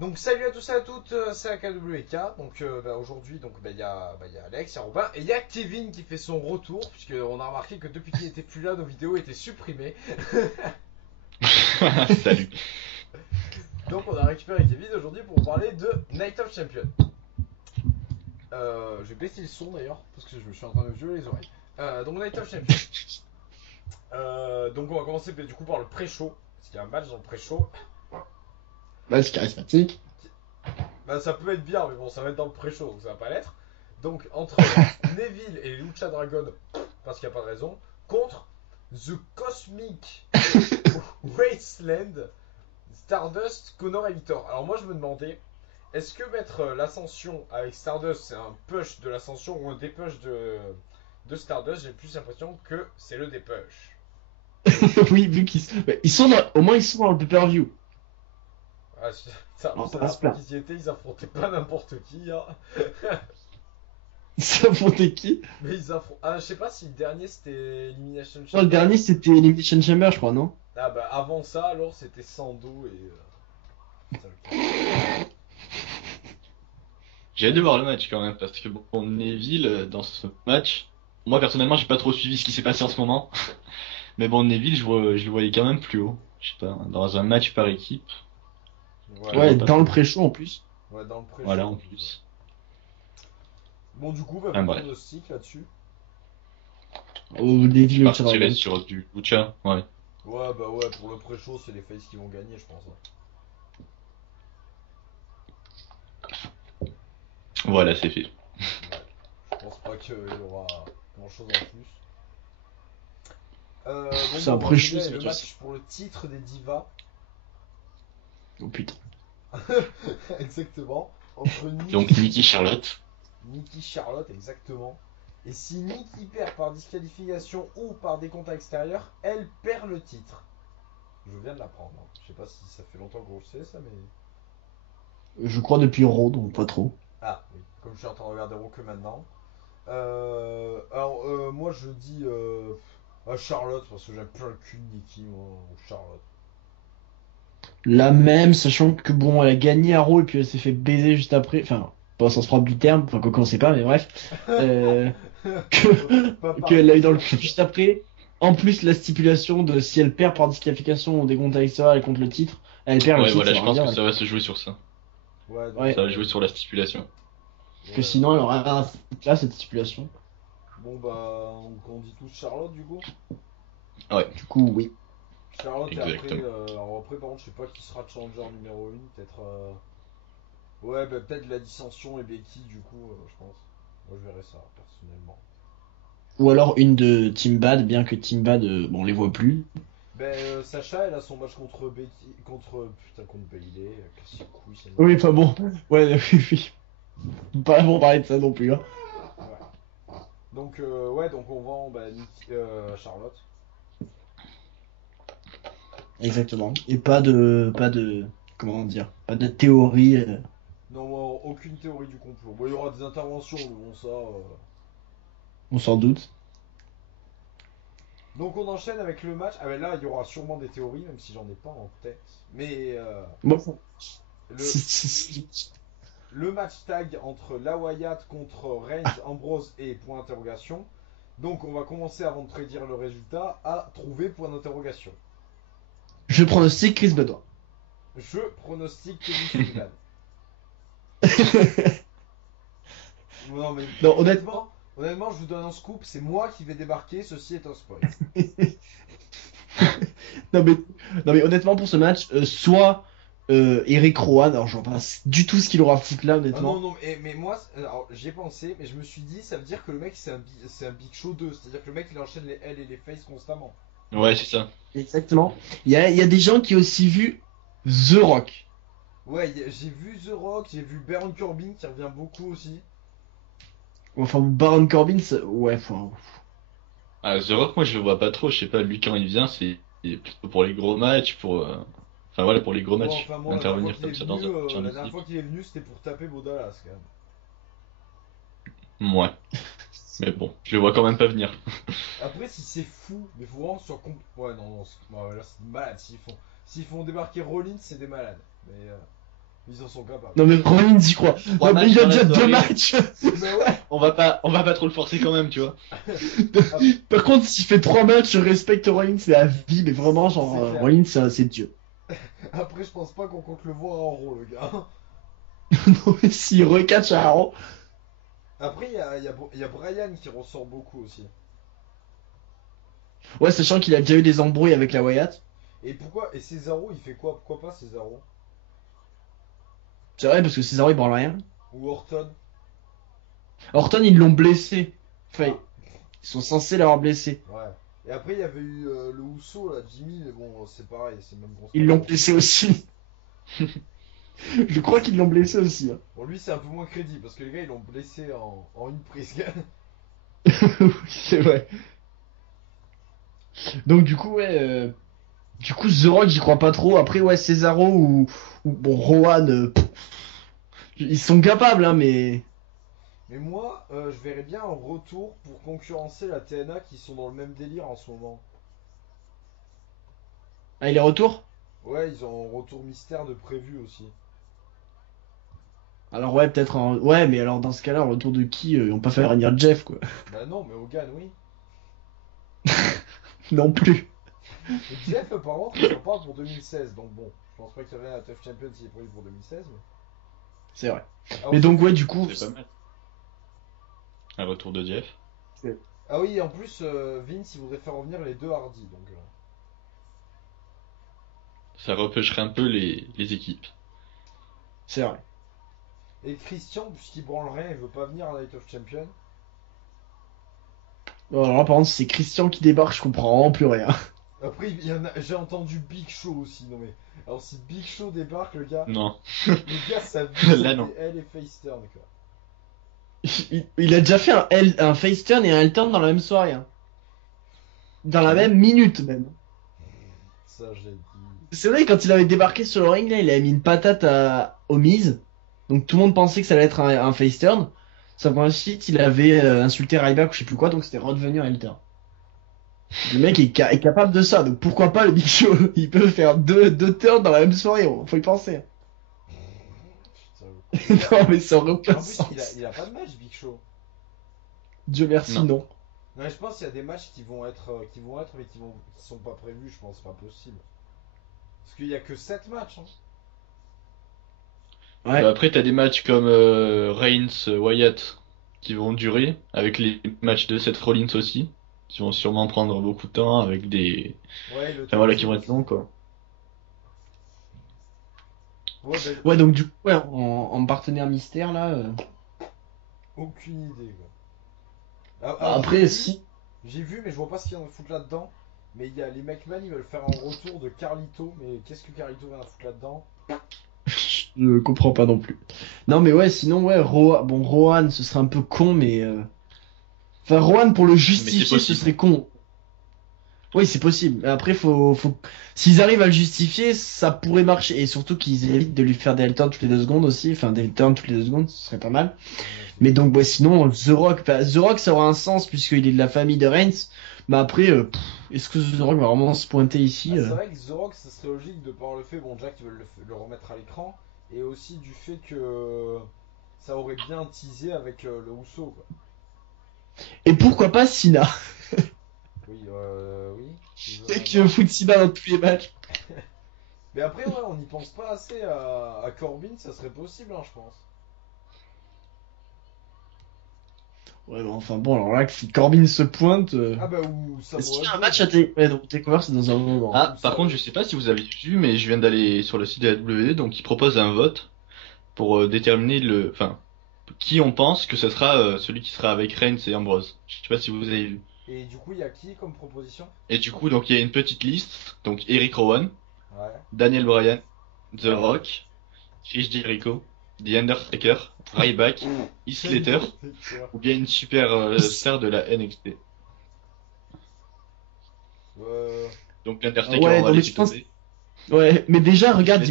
Donc salut à tous et à toutes, c'est AKWK. Donc aujourd'hui il y a Alex, il y a Robin et il y a Kevin qui fait son retour puisqu'on a remarqué que depuis qu'il était plus là nos vidéos étaient supprimées. Salut. Donc on a récupéré Kevin aujourd'hui pour parler de Night of Champions. Je vais baisser le son d'ailleurs parce que je me suis en train de me violer les oreilles. Donc Night of Champions. Donc on va commencer du coup par le pré-show parce qu'il y a un match dans le pré-show. Match charismatique. Bah ça peut être bien mais bon ça va être dans le pré-show donc ça va pas l'être. Donc entre Neville et Lucha Dragon, parce qu'il n'y a pas de raison, contre The Cosmic Wasteland, Stardust, Connor et Victor. Alors moi je me demandais, est-ce que mettre l'ascension avec Stardust c'est un push de l'ascension ou un dépush de Stardust? J'ai plus l'impression que c'est le dépush. Oui, vu ils sont au moins ils sont dans le pay-per-view. Ah, ça, la On va pas dernière se fois plaindre. qu'ils y étaient, ils affrontaient pas n'importe qui, hein. Ça affrontait qui? Mais ils affrontent. Ah, je sais pas si le dernier c'était Elimination Non, le Chamber. dernier c'était Elimination Chamber, je crois, non? Ah bah avant ça, alors c'était Sando et. Putain, lequel. J'ai hâte de Donc, voir le match quand même, parce que bon, Neville, dans ce match, moi personnellement, j'ai pas trop suivi ce qui s'est passé en ce moment. Mais bon, Neville, je le voyais quand même plus haut. Je sais pas, dans un match par équipe, je le ouais, vois pas dans trop. Pré-show en plus. ouais, dans le pré-show Voilà, en en plus. Ouais. plus. Bon, du coup, bah, Enfin vos bref. pronostics là-dessus. Au Neville Je Ultra Ouais. partirais Dragon. sur du Lucha, ouais. Ouais, bah ouais, pour le pré-show, c'est les faces qui vont gagner, je pense, hein. Voilà, c'est fait. Ouais. Je pense pas qu'il y aura grand-chose en plus. Bon, C'est bah, un on va pré-show, enchaîner ça avec va le être assez. match pour le titre des divas. Oh putain. Exactement. Entre Donc Nikki Charlotte. Nikki Charlotte, exactement. Et si Nikki perd par disqualification ou par décompte à extérieur, elle perd le titre. Je viens de l'apprendre, hein. Je sais pas si ça fait longtemps que je sais ça, mais. Je crois depuis Raw, donc pas trop. Ah, oui. Comme je suis en train de regarder Raw que maintenant. Moi, je dis Charlotte, parce que j'aime plein le cul de Nikki, moi, ou Charlotte. La même, sachant que bon, elle a gagné à Raw et puis elle s'est fait baiser juste après. Enfin, pas au sens propre du terme, enfin, quoi qu'on sait pas, mais bref. Euh, Pas qu'elle a eu parler, dans le ça. clip juste après. En plus, la stipulation de si elle perd par disqualification ou des comptes à l'extérieur, elle compte le titre. Elle perd le Ouais, titre, voilà, ça je veut rien pense que dire. ça va se jouer sur ça. Ouais, donc, Ouais, Ça va jouer sur la stipulation. que ouais. sinon, elle aurait rien à foutre là, cette stipulation. Bon, bah, on dit tous Charlotte, du coup. Ouais, Du coup, oui. Charlotte, et après, exactement. alors après, par contre, je sais pas qui sera challenger numéro 1. Peut-être. Ouais, bah, peut-être la dissension et Becky, du coup, je pense. Moi, je verrais ça, personnellement. Ou alors une de Team Bad, bien que Team Bad, bon, on les voit plus. Ben, Sacha, elle a son match contre Becky. Contre Bailey. Casse ses couilles, Oui, celle-là. enfin bon. Ouais, oui, oui. Pas bon parler de ça non plus, hein. Ouais. Donc, ouais, donc on vend bah, Charlotte. Exactement. Et pas de, comment dire, pas de théorie. Non, aucune théorie du complot. Bon, il y aura des. Mais bon, ça. On s'en doute. Donc, on enchaîne avec le match. Ah, ben là, il y aura sûrement des théories, même si j'en ai pas en tête. Mais Bon. le, le match tag entre La Wyatt contre Reigns, Ambrose et point d'interrogation. Donc, on va commencer avant de prédire le résultat à trouver point d'interrogation. Je pronostique Chris Benoit. Je pronostique Kevin Sullivan. Non, mais Non, honnêtement. honnêtement, je vous donne un scoop, c'est moi qui vais débarquer, ceci est un spoil. Non mais, non mais honnêtement pour ce match, soit Eric Rowan, alors je vois pas du tout ce qu'il aura à foutre là Ah non, honnêtement. non, mais moi, alors j'y ai pensé, mais je me suis dit, ça veut dire que le mec c'est un Big Show 2, c'est-à-dire que le mec il enchaîne les L et les Face constamment. Ouais, c'est ça. Exactement. Il y a des gens qui ont aussi vu The Rock. Ouais, j'ai vu The Rock, j'ai vu Baron Corbin qui revient beaucoup aussi. Enfin Baron Corbin, ouais, enfin, Ah, The Rock, moi je le vois pas trop. Je sais pas, lui quand il vient, c'est plutôt pour les gros matchs, enfin voilà, pour les gros Ouais, matchs. enfin bon, la dernière fois Intervenir qu'il est comme ça dans venu, un match en la dernière équipe. fois qu'il est venu, c'était pour taper Bodalas quand même. Ouais. Mais bon, je le vois quand même pas venir. Après, si c'est fou, mais faut vraiment sur ouais, non, non, ouais, là c'est des malades. S'ils font débarquer Rollins, c'est des malades. Mais Ils en sont capables. Non mais Rollins y croit. Trois Non mais matchs il a dans la déjà 2 soirée. matchs. Mais ouais. On va pas trop le forcer quand même, tu vois. Par contre, s'il fait 3 matchs, je respecte Rollins mais à vie, mais vraiment, genre, C'est clair. Rollins, c'est Dieu. Après, je pense pas qu'on compte le voir en Raw, le gars. Non mais s'il recatch à Raw. Après, il y a Brian qui ressort beaucoup aussi. Ouais, sachant qu'il a déjà eu des embrouilles avec la Wyatt. Et Cesaro, il fait quoi? Pourquoi pas Cesaro? C'est vrai, parce que Cesaro il branle rien. Ou Orton? Orton, ils l'ont blessé. Enfin, ils sont censés l'avoir blessé. Ouais. Et après, il y avait eu le Uso, là, Jimmy, mais bon, c'est pareil, c'est même bon. Ils l'ont blessé aussi. Je crois qu'ils l'ont blessé aussi. Hein. Bon, lui, c'est un peu moins crédible, parce que les gars, ils l'ont blessé en une prise. Oui, c'est vrai. Donc du coup, ouais. Du coup, The Rock, j'y crois pas trop. Après, ouais, Cesaro ou bon, Rowan, ils sont capables, hein, mais. Mais moi, je verrais bien un retour pour concurrencer la TNA qui sont dans le même délire en ce moment. Ah, il est retour? Ouais, ils ont un retour mystère de prévu aussi. Alors ouais, peut-être un... Ouais, mais alors dans ce cas-là, un retour de qui ils vont pas faire venir Jeff, quoi. Bah non, mais Hogan, oui. Non plus. Et Jeff, par contre, il en parle pour 2016, donc bon, je pense pas qu'il revienne à Tough Champion s'il est prévu pour 2016. Mais... C'est vrai. Ah, Mais oui. donc ouais, du coup... C'est pas mal. Un retour de Jeff. Ah oui, en plus, Vince, il voudrait faire revenir les deux Hardy, donc... Ça repêcherait un peu les équipes. C'est vrai. Et Christian, puisqu'il branle rien, il veut pas venir à Night of Champion. Bon, alors là, par contre, si c'est Christian qui débarque, je comprends vraiment plus rien. Après, il y en a... j'ai entendu Big Show aussi, non mais... Alors si Big Show débarque, le gars... Non. Le gars, ça vie, Là, non. elle et face turn, quoi. Il a déjà fait un face turn et un L turn dans la même soirée. Hein. Dans la même minute, même. Ça, j'ai dit... C'est vrai, quand il avait débarqué sur le ring, là, il avait mis une patate au Miz. Donc tout le monde pensait que ça allait être un face turn. Sauf qu'ensuite, il avait insulté Ryback ou je sais plus quoi, donc c'était redevenu un L turn. Le mec est capable de ça, donc pourquoi pas le Big Show? Il peut faire deux turns dans la même soirée, faut y penser. Putain. Non, mais ça aurait En aucun plus, sens. il a pas de match, Big Show. Dieu merci, Non. non. Non, je pense qu'il y a des matchs qui vont être, mais qui sont pas prévus, je pense, pas possible. Parce qu'il y a que 7 matchs, hein. Ouais. Bah, après, t'as des matchs comme Reigns, Wyatt qui vont durer, avec les matchs de Seth Rollins aussi, qui vont sûrement prendre beaucoup de temps, avec des... Ouais, le Enfin voilà, qui vont être longs, quoi. Ouais, ben, Ouais, donc du coup, ouais, en partenaire mystère, là... aucune idée, quoi. Alors, Après, si... J'ai vu, mais je vois pas ce qu'il y a à foutre là-dedans. Mais il y a les McMahon, ils veulent faire un retour de Carlito. Mais qu'est-ce que Carlito vient à foutre là-dedans? Je comprends pas non plus. Non, mais ouais, sinon, ouais, bon, Rohan, ce serait un peu con, mais... Enfin, Rohan, pour le justifier, ce possible. serait con. Oui, c'est possible. Mais après, faut... S'ils arrivent à le justifier, ça pourrait marcher. Et surtout qu'ils évitent de lui faire des L-turns toutes les 2 secondes aussi. Enfin, des L-turns toutes les 2 secondes, ce serait pas mal. Mais donc, ouais, sinon, The Rock, ça aura un sens puisqu'il est de la famille de Reigns. Mais après, est-ce que The Rock va vraiment se pointer ici C'est vrai que The Rock, ça serait logique de par le fait, bon, Jack, ils veulent le remettre à l'écran. Et aussi du fait que ça aurait bien teasé avec le Uso, quoi. Et pourquoi pas Cena? Oui, oui. Et qui veut foutre Cena dans tous les matchs. Mais après, ouais, on n'y pense pas assez à Corbin, ça serait possible, hein, je pense. Ouais, mais enfin bon, alors là, si Corbin se pointe... Ah bah, ou ça Est-ce qu'il y a un pourrait match à ouais, donc Takeover, c'est dans un moment. Ah, par contre, je sais pas si vous avez vu, mais je viens d'aller sur le site de la WWE, donc ils proposent un vote pour déterminer enfin, qui on pense que ce sera celui qui sera avec Reigns et Ambrose. Je sais pas si vous avez vu. Et du coup, il y a qui comme proposition? Et du coup, donc il y a une petite liste, donc Eric Rowan, Ouais. Daniel Bryan, The Rock, Chris Jericho, The Undertaker, Ryback, Heath Slater, ou bien une super star de la NXT. Donc l'Undertaker, Ouais, on va non, mais laisser je pense- tomber. Ouais, mais déjà, regarde, Mais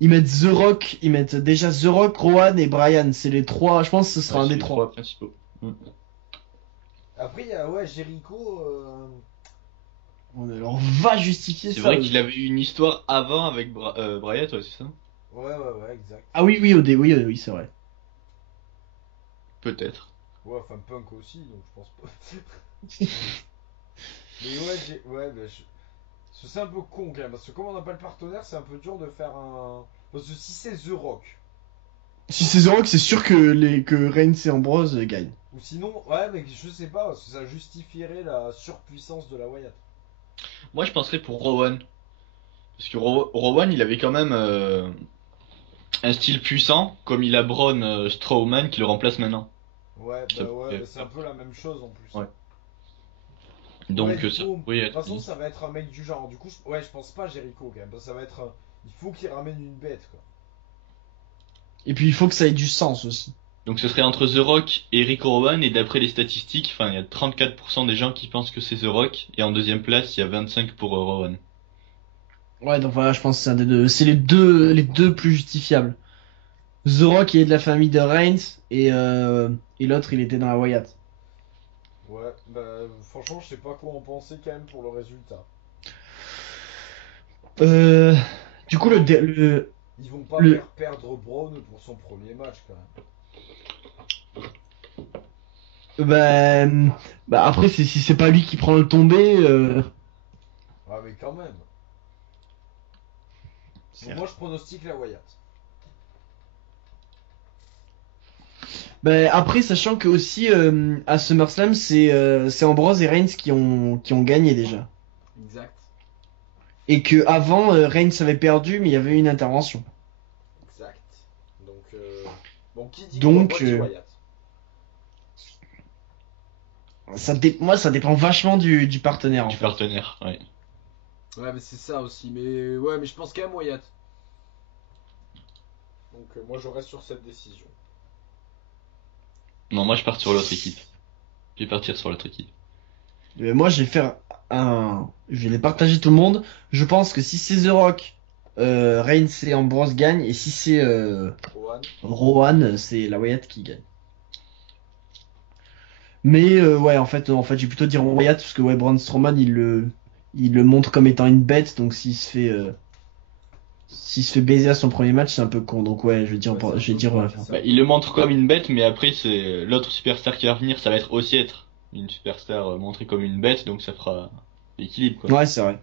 ils mettent The Rock, ils mettent déjà The Rock, Rowan et Bryan. C'est les trois, je pense que ce sera Ouais, un c'est des les trois. principaux. Après, il y a ouais, Jericho. On alors va justifier C'est ça. vrai qu'il avait eu une histoire avant avec Bryant, ouais, c'est ça? Ouais, exact. Ah oui, oui, oui, c'est vrai. Peut-être. Ouais, enfin Punk aussi, donc je pense pas. Mais c'est un peu con quand même, parce que comme on n'a pas le partenaire, c'est un peu dur de faire un. Parce que si c'est The Rock, Si c'est The Rock, c'est sûr que Reigns et Ambrose gagnent. ou sinon, ouais, mais je sais pas, parce que ça justifierait la surpuissance de la Wyatt. Moi, je penserais pour Rowan. Parce que Rowan, il avait quand même un style puissant, comme il a Braun Strowman qui le remplace maintenant. Ouais, Ça bah ouais, fait- mais c'est un peu la même chose en plus. Ouais. Ouais, Donc, il ça faut- pourrait De être. toute façon, ça va être un mec du genre. Du coup, ouais, je pense pas Jericho quand même, parce que ça va être. Il faut qu'il ramène une bête, quoi. Et puis il faut que ça ait du sens aussi. Donc, ce serait entre The Rock et Rick Rowan, et d'après les statistiques, enfin, il y a 34% des gens qui pensent que c'est The Rock, et en deuxième place, il y a 25 pour Rowan. Ouais, donc voilà, je pense que c'est un des deux. C'est les deux plus justifiables. The Rock, il est de la famille de Reigns, et l'autre, il était dans la Wyatt. Ouais, bah franchement, je sais pas quoi en penser quand même pour le résultat. Euh, du coup, le, Ils vont pas le, faire perdre Braun pour son premier match quand bah, bah après, si c'est pas lui qui prend le tombé, même. Ah, mais quand même. Donc, moi, je pronostique la Wyatt. bah, après, sachant que aussi, à SummerSlam, c'est Ambrose et Reigns qui ont gagné déjà. Exact. Et que avant, Reigns avait perdu, mais il y avait eu une intervention. Exact. Donc qui dit Donc, Braun dit Wyatt. Moi, ça dépend vachement du partenaire, en Du fait. partenaire, ouais. Ouais, mais c'est ça aussi. Mais ouais, mais je pense quand même Wyatt. Donc moi, je reste sur cette décision. Non, moi, je pars sur l'autre équipe. Je vais partir sur l'autre équipe. Moi, je vais faire je vais les partager tout le monde. Je pense que si c'est The Rock, Reigns et Ambrose gagnent, et si c'est Rowan. Rowan, c'est la Wyatt qui gagne. Mais ouais, en fait, je vais plutôt dire Wyatt parce que ouais, Braun Strowman, il le montre comme étant une bête, donc s'il se fait baiser à son premier match, c'est un peu con. Donc ouais, je vais dire, Ouais, c'est un je vais peu dire. con, c'est ça. Bah, il le montre comme une bête, mais après, c'est l'autre superstar qui va venir, ça va être aussi être une superstar montrée comme une bête, donc ça fera l'équilibre, quoi. Ouais, c'est vrai.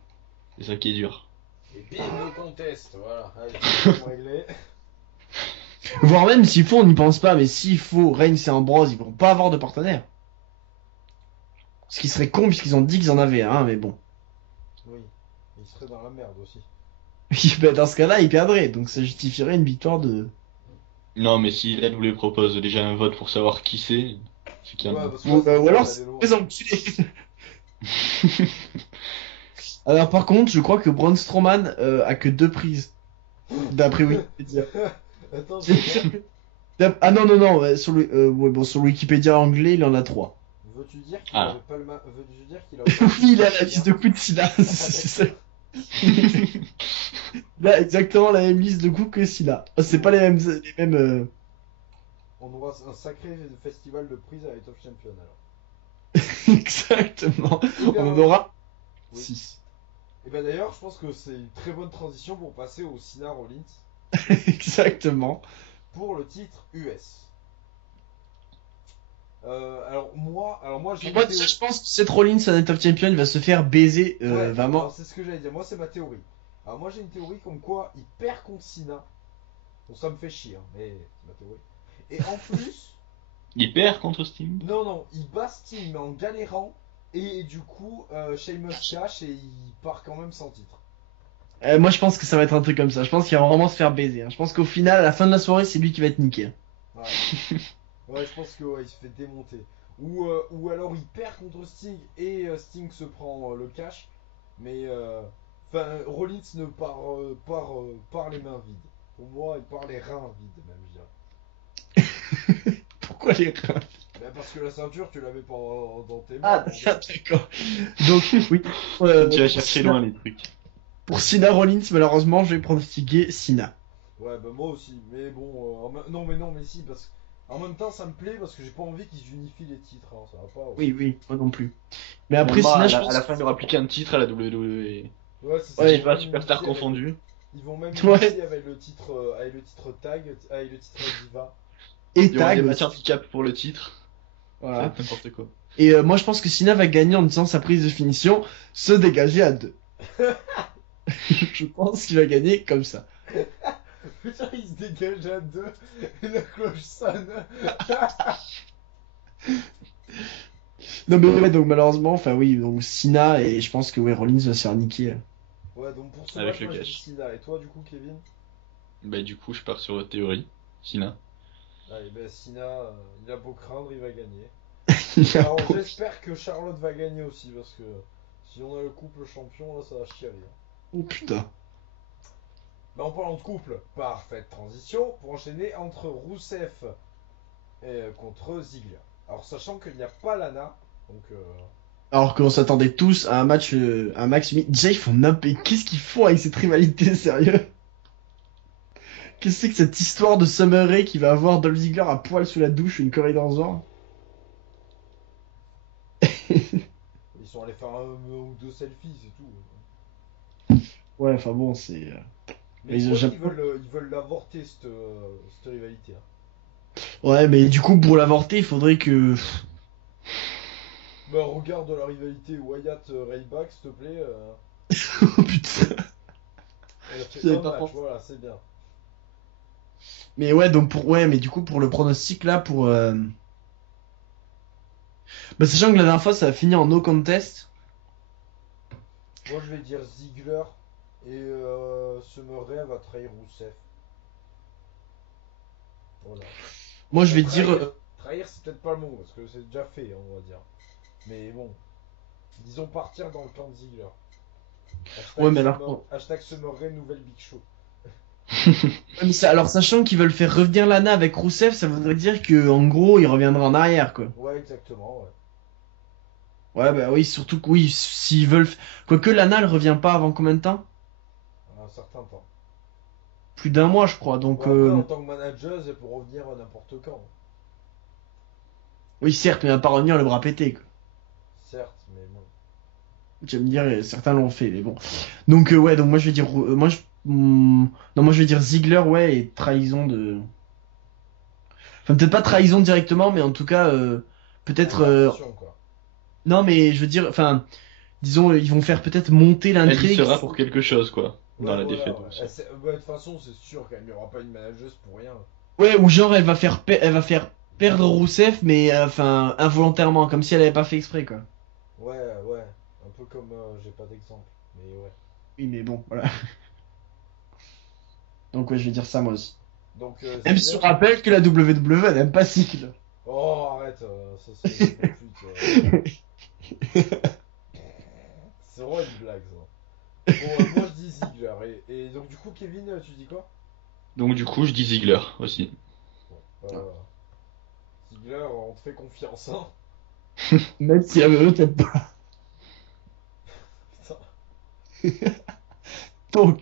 C'est ça qui est dur. Et bim, le contest. Voilà. Allez, c'est réglé. Voire même s'il faut, on n'y pense pas, mais s'il faut Reigns et Ambrose, ils vont pas avoir de partenaire. Ce qui serait con puisqu'ils ont dit qu'ils en avaient un, mais bon. Oui. Il serait dans la merde aussi. Ben, dans ce cas-là, ils perdraient, donc ça justifierait une victoire de. Non, mais si Red vous les propose déjà un vote pour savoir qui c'est qu'il y en a. Ouais, parce que là, ça Ou alors, va c'est aller loin. des enculés. Alors par contre, je crois que Braun Strowman a que 2 prises. D'après Wikipédia. Attends, Ah non, non, non, ouais, ouais, bon, sur le Wikipédia anglais, il en a 3. veux-tu dire qu'il Ah. avait pas le veux-tu dire qu'il a Oui, il a la liste de coups de Silla. C'est ça. Il a exactement la même liste de coups que Silla. C'est pas les mêmes. On aura un sacré festival de prises à Top Champion alors. Exactement. Eh bien, On en aura oui. 6. Et ben d'ailleurs, je pense que c'est une très bonne transition pour passer au Cena Rollins Exactement. pour le titre US. Alors moi j'ai Moi, une déjà, théorie. je pense que Seth Rollins, un top champion, il va se faire baiser Ouais, vraiment. alors c'est ce que j'allais dire. Moi c'est ma théorie. Alors moi j'ai une théorie comme quoi il perd contre Cena. Bon ça me fait chier, hein, mais c'est ma théorie. Et en plus, Il perd contre Sting. non, il bat Sting mais en galérant. Et du coup, Sheamus cash et il part quand même sans titre. Moi, je pense que ça va être un truc comme ça. Je pense qu'il va vraiment se faire baiser, hein. Je pense qu'au final, à la fin de la soirée, c'est lui qui va être niqué. Ouais, ouais je pense que ouais, il se fait démonter. Ou alors il perd contre Sting et Sting se prend le cash. Mais Rollins ne part les mains vides. Pour moi, il part les reins vides même, je dirais. Pourquoi les reins? Ben, parce que la ceinture, tu l'avais pas dans tes mains. Ah, donc, d'accord. Donc, oui. Tu vas chercher loin les trucs. Pour Cena Rollins, malheureusement, je vais pronostiquer Cena. Ouais, bah moi aussi. Mais bon, non, mais si, parce qu'en même temps, ça me plaît parce que j'ai pas envie qu'ils unifient les titres. Hein, ça va pas. Oui, oui, moi non plus. Mais après, Moi, Cena, à je la, pense. à la fin, il aura plus qu'un titre à la WWE. Ouais, c'est ça. Ouais, Diva, superstar confondu. Ils vont même Ouais. initier avec le titre tag, avec le titre Diva. Et Il y aura tag des aussi. matchs handicap pour le titre. Voilà. C'est n'importe quoi. Et moi je pense que Cena va gagner en disant sa prise de finition, se dégager à 2. Je pense qu'il va gagner comme ça. Putain, il se dégage à 2 et la cloche sonne. Non mais ouais, donc malheureusement, enfin oui, donc Cena et je pense que ouais, Rollins va se faire niquer. Ouais, donc pour ce Avec match, le moi je dis cash. Cena. Et toi, du coup, Kevin? Bah, du coup, je pars sur votre théorie. Sina. Allez, ben Cena, il a beau craindre, il va gagner. Il a Alors pro- j'espère que Charlotte va gagner aussi, parce que si on a le couple champion, là ça va chialer. Oh putain. Bah, en parlant de couple, parfaite transition pour enchaîner entre Rousseff contre Ziggler. Alors sachant qu'il n'y a pas Lana, donc Alors qu'on s'attendait tous à un match, un max limite. Déjà ils font n'importe. Qu'est-ce qu'ils font avec cette rivalité, sérieux? Qu'est-ce que c'est que cette histoire de Summer Rae qui va avoir Dolph Ziggler à poil sous la douche, une corrida dans ce genre? ils sont allés faire un ou deux selfies, c'est tout. Ouais, enfin bon, c'est. Mais ils je ont crois jamais- ils veulent l'avorter cette rivalité. Hein. Ouais, mais du coup, pour l'avorter, il faudrait que. Bah regarde la rivalité Wyatt Ryback, s'il te plaît. Oh putain. Elle a fait J'avais un pas match, pensé. voilà, c'est bien. Mais ouais, donc pour. Ouais, mais du coup, pour le pronostic là, pour. Bah, sachant que la dernière fois, ça a fini en no contest. Moi je vais dire Ziggler et Summer Rae va trahir Rousseff. Voilà. Moi, je vais Trahir, dire. trahir, c'est peut-être pas le mot, parce que c'est déjà fait, on va dire. Mais bon, disons partir dans le camp de Ziggler. Ouais, mais alors. Hashtag Summer Rae, nouvelle Big Show. Ouais, mais alors, sachant qu'ils veulent faire revenir Lana avec Rousseff, ça voudrait dire que en gros, il reviendra en arrière, quoi. Ouais, exactement, ouais. Ouais, bah oui, surtout que oui, s'ils veulent. Quoique Lana, elle revient pas avant combien de temps? Un certain temps. Plus d'un mois, je crois. Donc, Bon, après, en tant que manager, elle peut revenir n'importe quand. oui, certes, mais elle va pas revenir le bras pété, quoi. Certes, mais bon. Tu vas me dire, certains l'ont fait, mais bon. Donc, ouais, donc moi je vais dire. Non, moi je vais dire Ziggler, ouais, et trahison de. Enfin, peut-être pas trahison directement, mais en tout cas, peut-être. Attention, quoi. Non, mais je veux dire, enfin, disons, ils vont faire peut-être monter Elle y l'intrigue. sera pour quelque chose, quoi. Dans la Ouais, défaite. ouais. aussi. Bah, de toute façon, c'est sûr qu'il n'y aura pas une manageuse pour rien. Ouais, ou genre, elle va faire perdre Rousseff, mais enfin, involontairement, comme si elle avait pas fait exprès, quoi. Ouais, ouais. Un peu comme. J'ai pas d'exemple. Mais ouais. Oui, mais bon, voilà. Donc, ouais, je vais dire ça moi aussi. Donc, Même si je Ziggler- rappelle que la WWE, elle aime pas Ziggler. Oh, arrête, ça c'est une pute. C'est vraiment une blague, ça. Bon, moi je dis Ziggler. Et donc, du coup, Kevin, tu dis quoi? Donc, du coup, je dis Ziggler aussi. Bon, Ziggler, on te fait confiance, hein. Même si la WWE t'aime pas. Putain. Donc,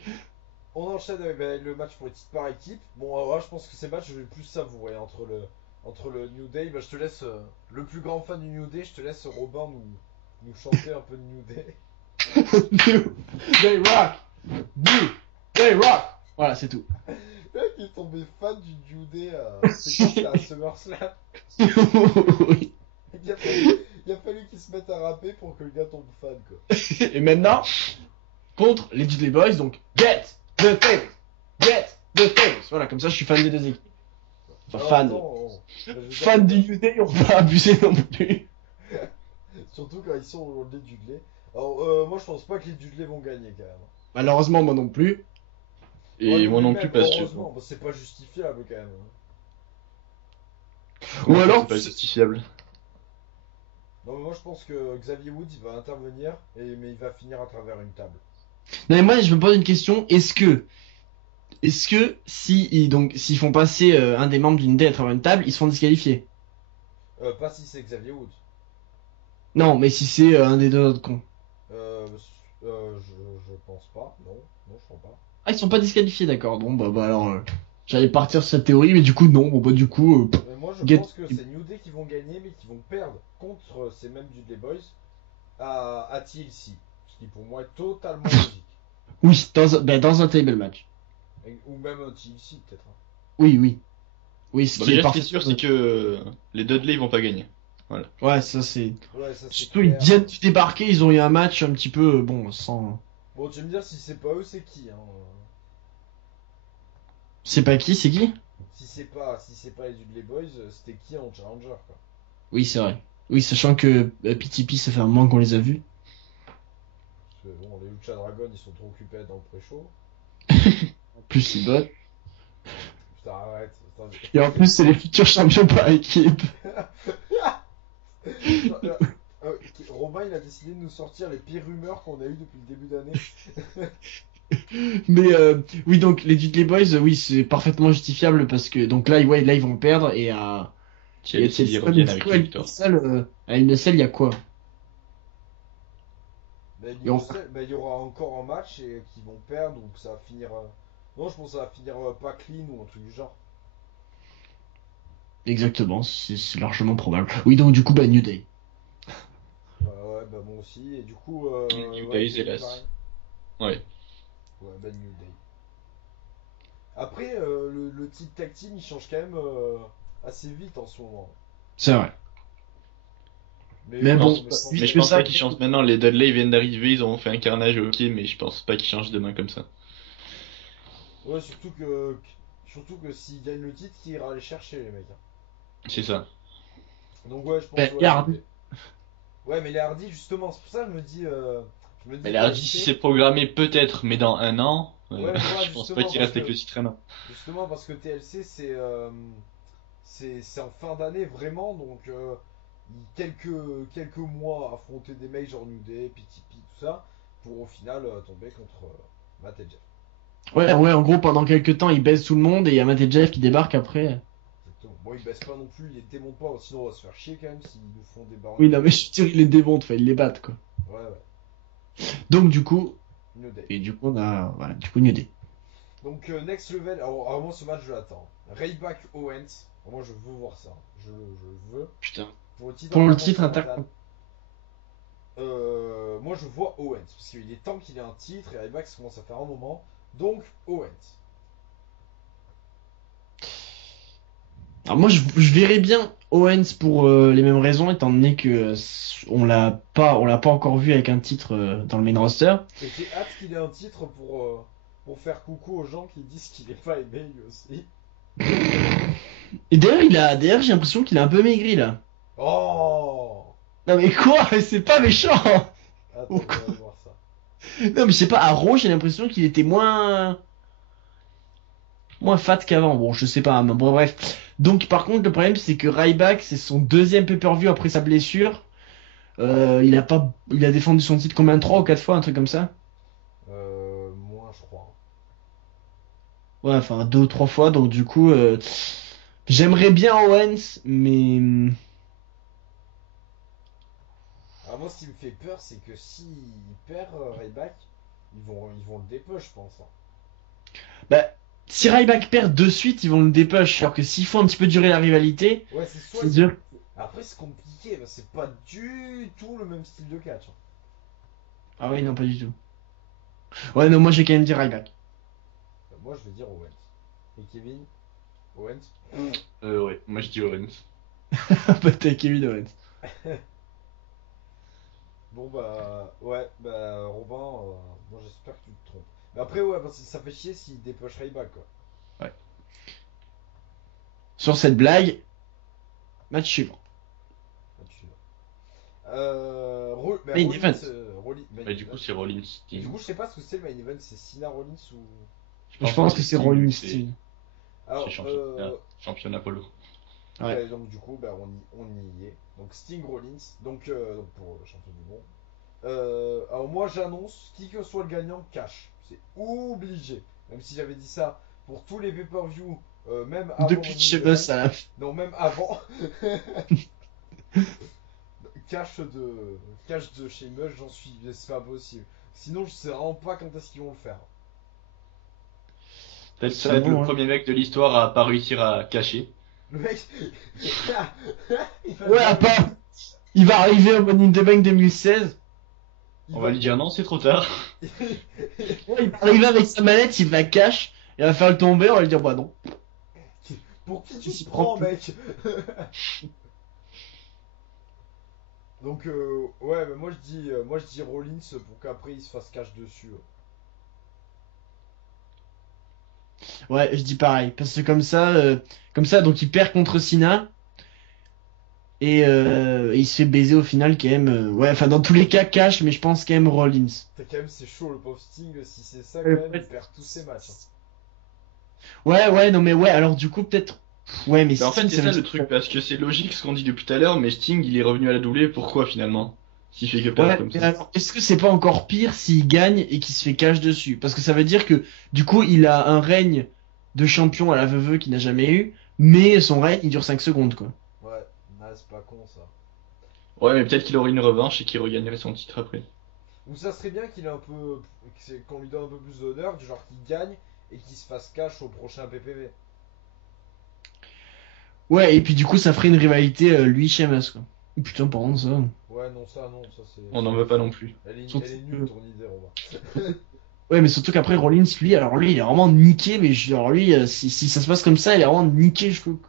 On enchaîne avec le match pour les titres par équipe. Bon, alors là, je pense que ces matchs, je vais plus savourer entre le New Day. Bah, je te laisse, le plus grand fan du New Day, je te laisse, Robin, nous chanter un peu de New Day. New Day Rock! New Day Rock! Voilà, c'est tout. Le mec, il est tombé fan du New Day c'était à SummerSlam. Oui. Il a fallu qu'il se mette à rapper pour que le gars tombe fan, quoi. Et maintenant, contre les Dudley Boys, donc get the things! Get the things! Voilà, comme ça je suis fan des deux équipes. Enfin, Alors, fan. attends, je veux dire, Fan du New Day, on va pas abuser non plus. surtout quand ils sont au des Dudley. Alors, moi, je pense pas que les Dudley vont gagner, quand même. Malheureusement, moi non plus. Et Ouais, moi non même, plus, parce que. heureusement, parce que c'est pas justifiable, quand même. Ou Ouais, alors, c'est pas justifiable. Non, mais moi, je pense que Xavier Woods, il va intervenir, mais il va finir à travers une table. non mais moi je me pose une question, est-ce que si donc s'ils font passer un des membres d'une Day à travers une table, ils se font disqualifier? Pas si c'est Xavier Woods. Non, mais si c'est un des deux autres cons. Je pense pas. Non, je crois pas. Ah, ils sont pas disqualifiés, d'accord. Bon bah alors j'allais partir sur cette théorie, mais du coup non. Bon bah du coup Mais moi, je Get- pense que c'est New Day qui vont gagner, mais qui vont perdre contre ces mêmes Dudley Boys à TLC. Ce qui, pour moi, est totalement logique. Oui, dans un table match. Ou même un TLC peut-être. Hein. Oui, oui. Oui, ce Bon, qui est déjà, ce qui parfait. est sûr, c'est que les Dudley ils vont pas gagner. Ouais, ça c'est. Ouais, ça c'est Surtout, ils clair. viennent de débarquer, ils ont eu un match un petit peu, bon, sans. Bon, tu vas me dire si c'est pas eux, c'est qui hein. C'est pas qui, c'est qui? Si c'est pas les Dudley Boys, c'était qui en Challenger quoi. Oui, c'est vrai. Oui, sachant que PTP, ça fait un moment qu'on les a vus. Parce que bon, les Lucha Dragon ils sont trop occupés dans le pré-show. En plus, ils bottent. Putain, arrête. Attends, Et en plus, c'est les futurs champions par équipe. Robin il a décidé de nous sortir les pires rumeurs qu'on a eues depuis le début d'année. Mais oui, donc les Dudley Boys, oui, c'est parfaitement justifiable parce que donc là, ouais, là ils vont perdre et à. Si ils reviennent avec une victoire. À une selle, il y a quoi? Mais Et on- il y aura encore un match et qui vont perdre donc ça va finir. Non, je pense que ça va finir pas clean ou un truc du genre. Exactement, c'est largement probable. Oui, donc du coup, bah New Day. Ouais, bah moi aussi. Et du coup. New ouais, Day, c'est hélas. pareil. Ouais. Ouais, bah New Day. Après, le titre tag team il change quand même assez vite en ce moment. C'est vrai. Mais ouais, bon, je Mais vite je que pense ça, pas qu'ils changent maintenant. Les Dudley ils viennent d'arriver, ils ont fait un carnage, ok, mais je pense pas qu'ils changent demain comme ça. Ouais, surtout que s'il gagne le titre, qui ira les chercher les mecs. Hein. C'est ça. Donc ouais, je pense Ben, ouais, les Hardy. Ouais, mais les Hardy justement, c'est pour ça que je me dis Mais la Hardy, si c'est programmé peut-être, mais dans un an, Ouais, voilà, je pense justement, pas qu'ils restent parce avec que- le titre un an. Justement parce que TLC c'est en fin d'année vraiment donc quelques mois à affronter des mecs genre New Day, PTP, tout ça pour au final tomber contre Matt et Jeff. ouais, ouais, en gros, pendant quelques temps, ils baissent tout le monde et il y a Matt et Jeff qui débarquent après. Exactement. Bon, ils baissent pas non plus, ils les démontent pas, sinon on va se faire chier quand même s'ils nous font des barons. Oui, non, mais je veux dire, ils les démontent, enfin, ils les battent, quoi. Ouais, ouais. Donc, du coup, New Day. et du coup, on a, voilà, du coup, New Day. Donc Next Level, alors moi ce match je l'attends. Rayback Owens, moi je veux voir ça. Je veux. Putain. Pour le titre, Pour le titre intercontinental. Moi je vois Owens, parce qu'il est temps qu'il ait un titre et Ryback ça commence à faire un moment. Donc Owens. Alors moi, je verrais bien Owens pour les mêmes raisons, étant donné que on l'a pas encore vu avec un titre dans le main roster. Et j'ai hâte qu'il ait un titre pour faire coucou aux gens qui disent qu'il est pas aimé lui aussi. Et d'ailleurs, j'ai l'impression qu'il est un peu maigri là. Oh Non mais quoi? C'est pas méchant. Attends, Ou on va aller voir ça. Non mais je sais pas. À Raw, j'ai l'impression qu'il était moins fat qu'avant. Bon, je sais pas. Mais bon, bref. Donc, par contre, le problème, c'est que Ryback, c'est son deuxième pay-per-view après sa blessure. Il a défendu son titre combien? 3 ou 4 fois, un truc comme ça? Moins je crois. Ouais, enfin, 2 ou 3 fois. Donc, du coup, j'aimerais bien Owens, mais. Alors moi ce qui me fait peur c'est que s'il perd Ryback, ils vont le dépush je pense. Hein. Bah, si Ryback perd de suite, ils vont le dépush. Alors que s'il faut un petit peu durer la rivalité, Ouais c'est soit c'est dur. Après c'est compliqué, parce que c'est pas du tout le même style de catch. Hein. Ah oui, non, pas du tout. Ouais, non, moi j'ai quand même dit Ryback. Moi je vais dire Owens. Et Kevin Owens. Ouais, moi je dis Owens. Bah, t'as Kevin Owens. Bon bah ouais bah Robin, moi j'espère que tu te trompes. Mais après ouais parce que ça fait chier s'il dépush Ryback quoi. Sur cette blague, match suivant. Là-dessus. Bah, Main Rollins, event. Main Bah, du event. coup, c'est Rollins. Et du coup je sais pas ce que c'est le main event, c'est Cena Rollins ou... Je pense que c'est Sting, Rollins c'est- Sting. Alors Championnat Polo. Ouais. donc du coup bah, on y est. Donc Sting Rollins, donc pour le champion du monde. Alors moi j'annonce, qui que soit le gagnant, cash. C'est obligé. Même si j'avais dit ça pour tous les pay-per-view, même avant... Depuis Money in the Sheamus Bank. à la Non, même avant. cash de chez Mush, j'en suis... C'est pas possible. Sinon je sais vraiment pas quand est-ce qu'ils vont le faire. Peut-être Ça ça va être va, le ouais. premier mec de l'histoire à pas réussir à cacher. Le mec... il va Ouais, à part, il va arriver au Money in the Bank 2016. On va lui dire non, c'est trop tard. Ouais, il va arriver avec sa manette, il va cash, il va faire le tomber, on va lui dire bah non. Pour qui tu Il s'y te prend prends, plus. mec? Donc, ouais, mais moi je dis Rollins pour qu'après il se fasse cash dessus. Ouais, je dis pareil, parce que comme ça, donc il perd contre Cena et il se fait baiser au final quand même. Ouais, enfin dans tous les cas cash, mais je pense quand même Rollins. T'as quand même, c'est chaud le pauvre Sting, si c'est ça, Ouais, quand même, ouais. il perd tous ses matchs. Ouais, non mais ouais, alors du coup peut-être. Ouais, mais Mais en fait, Sting, c'est ça veut le dire- truc, parce que c'est logique ce qu'on dit depuis tout à l'heure, mais Sting, il est revenu à la doublée, pourquoi finalement? S'il fait que perdre Ouais, comme mais ça. alors est-ce que c'est pas encore pire s'il gagne et qu'il se fait cash dessus? Parce que ça veut dire que du coup il a un règne de champion à la veuve qu'il n'a jamais eu, mais son règne il dure 5 secondes quoi. Ouais, c'est pas con ça. Ouais, mais peut-être qu'il aurait une revanche et qu'il regagnerait son titre après. Ou ça serait bien qu'il ait un peu. Qu'on lui donne un peu plus d'honneur, du genre qu'il gagne et qu'il se fasse cash au prochain PPV. Ouais, et puis du coup ça ferait une rivalité lui Sheamus quoi. Oh, putain, par contre ça. Ouais, non, ça c'est. On n'en veut pas non plus. Elle est nulle ton idée, Robin. Ouais, mais surtout qu'après Rollins, lui, alors lui, il est vraiment niqué, mais alors lui, si ça se passe comme ça, il est vraiment niqué, je trouve.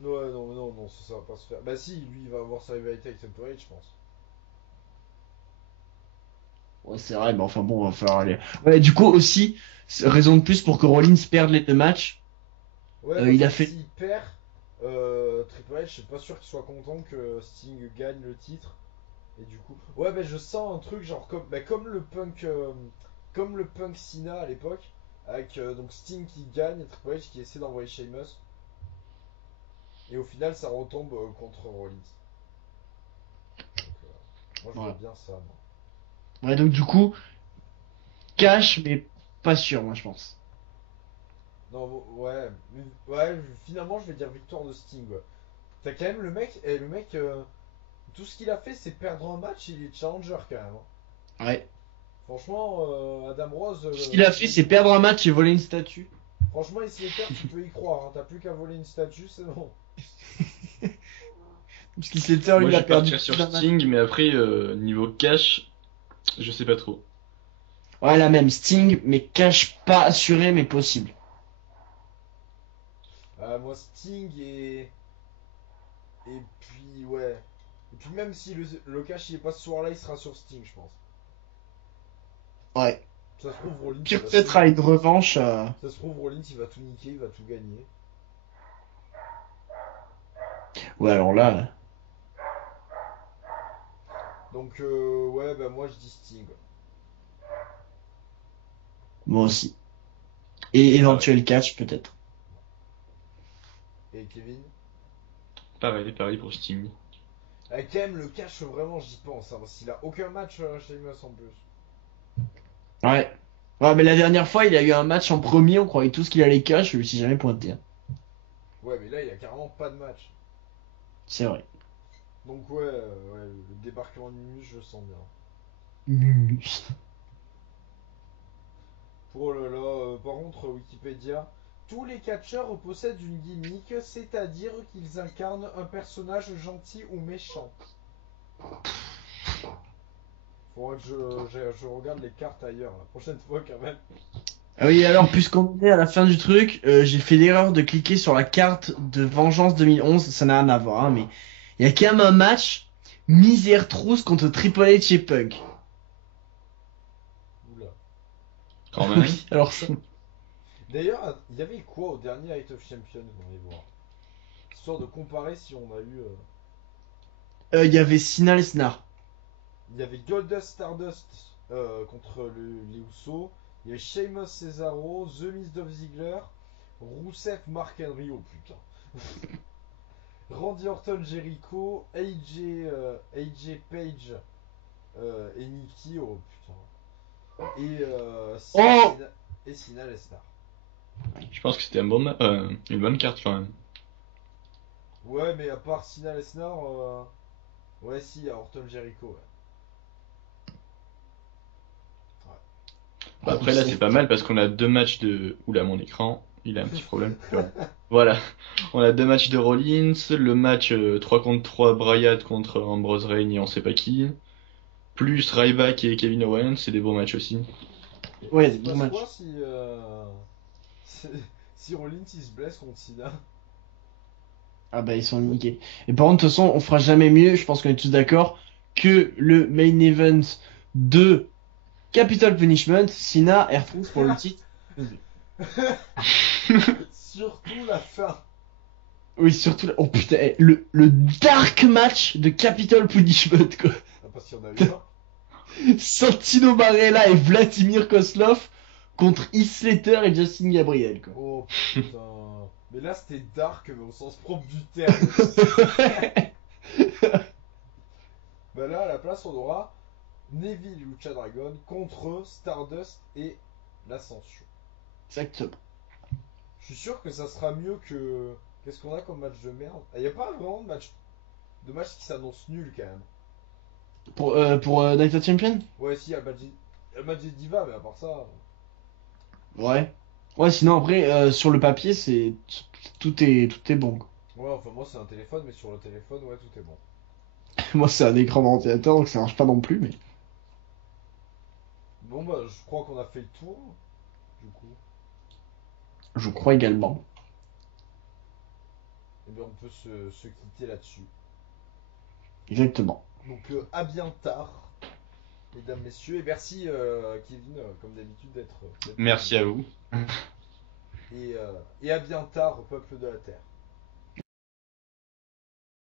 Ouais, non, ça va pas se faire. Bah si, lui il va avoir sa rivalité avec Temple H, je pense. Ouais, c'est vrai, mais enfin bon, on va falloir aller. Ouais, du coup aussi, raison de plus pour que Rollins perde les deux matchs. Ouais, Il a parce que fait. s'il perd, Triple H, je suis pas sûr qu'il soit content que Sting gagne le titre. Et du coup, ouais, bah je sens un truc genre comme comme le Punk Cena à l'époque, avec donc Sting qui gagne et Triple H qui essaie d'envoyer Sheamus. Et au final, ça retombe contre Rollins. Donc, moi je vois Ouais. bien ça, moi. Ouais, donc du coup, cash, mais pas sûr, moi, je pense. Non, ouais, finalement, je vais dire victoire de Sting. Ouais. T'as quand même le mec, tout ce qu'il a fait, c'est perdre un match, il est challenger quand même. Hein. Ouais. Franchement, Adam Rose, Ce qu'il a fait, c'est perdre un match et voler une statue. franchement, Slater, tu peux y croire. Hein. T'as plus qu'à voler une statue, c'est bon. Parce qu'il Slater, Moi, il a je perdu partirais sur plus d'un match. Sting, mais après, niveau cash, je sais pas trop. Ouais, la même, Sting, mais cash pas assuré, mais possible. Moi, Sting et puis, ouais. Et puis, même si le cash il est pas ce soir-là, il sera sur Sting, je pense. Ouais. Ça se trouve, Rollins. Pire il va peut-être tout- à une revanche. Ça se trouve, Rollins, il va tout niquer, il va tout gagner. Ouais, alors là. Donc, ouais, bah, moi, je dis Sting. Moi aussi. Et éventuel catch, peut-être. Et Kevin? Pareil pour Sting. Quand même, le cash, vraiment, j'y pense. Hein, parce qu'il a aucun match chez Sheamus en plus. Ouais. Ouais, mais la dernière fois, il a eu un match en premier, on croyait tous qu'il allait cash, je me suis jamais pointé. Hein. Ouais, mais là, il a carrément pas de match. C'est vrai. Donc, ouais, le débarquement de Mumus, je le sens bien. Oh là là, par contre, Wikipédia. Tous les catcheurs possèdent une gimmick, c'est-à-dire qu'ils incarnent un personnage gentil ou méchant. Faudra que je regarde les cartes ailleurs la prochaine fois quand même. Ah oui, alors, puisqu'on est à la fin du truc, j'ai fait l'erreur de cliquer sur la carte de Vengeance 2011, ça n'a rien à voir, hein, mais il y a quand même un match, Misère Trousse contre Triple H et Punk. Oula. Quand même. Oui, alors ça. D'ailleurs, il y avait quoi au dernier Night of Champions, on va y voir. Histoire de comparer si on a eu. Il y avait Cena Lesnar. Il y avait Goldust Stardust contre les Usos. Il y avait Sheamus Cesaro, The Miz Dolph Ziggler, Rusev Mark Henry, oh putain. Randy Orton Jericho, AJ Page et Nikki, oh putain. Et Oh Cena Lesnar. Je pense que c'était une bonne carte quand même. Ouais, mais à part Cena Lesnar, ouais, si, il y a Orton Jericho, ouais. Bah, après là, c'est pas mal parce qu'on a deux matchs de. Oula, mon écran, il a un petit problème. Voilà. On a deux matchs de Rollins, le match 3 contre 3 Bryat contre Ambrose Reign et on sait pas qui. plus Ryback et Kevin Owens, c'est des beaux matchs aussi. Ouais, Il des se bons passe matchs. quoi si, si Rollins il se blesse contre Cena? Ah bah ils sont niqués. Et par contre, de toute façon, on fera jamais mieux, je pense qu'on est tous d'accord, que le main event de Capital Punishment, Cena, R-Truth pour le titre. Surtout la fin. Oui, surtout, oh putain, le dark match de Capital Punishment, quoi. Ah, parce qu'il y en a eu un. Santino Marella et Vladimir Kozlov contre Heath Slater et Justin Gabriel, quoi. Oh putain. Mais là c'était dark mais au sens propre du terme. Bah là à la place on aura Neville et Lucha Dragon contre Stardust et l'Ascension. Exactement. Je suis sûr que ça sera mieux que. Qu'est-ce qu'on a comme match de merde? Il n'y a pas vraiment de match qui s'annonce nul quand même. Pour Night of Champion? Ouais, si, il y a le match des Divas, mais à part ça. Ouais. Ouais, sinon après, sur le papier, tout est bon, quoi. Ouais, enfin, moi c'est un téléphone, mais sur le téléphone, ouais, tout est bon. Moi, c'est un écran d'ordinateur, donc ça marche pas non plus, mais. Bon, bah, je crois qu'on a fait le tour, du coup. Je crois également. Et bien, on peut se quitter là-dessus. Exactement. Donc, à bien tard, mesdames, messieurs, et merci, Kevin, comme d'habitude, d'être. Merci à vous. Et à bien tard au peuple de la Terre.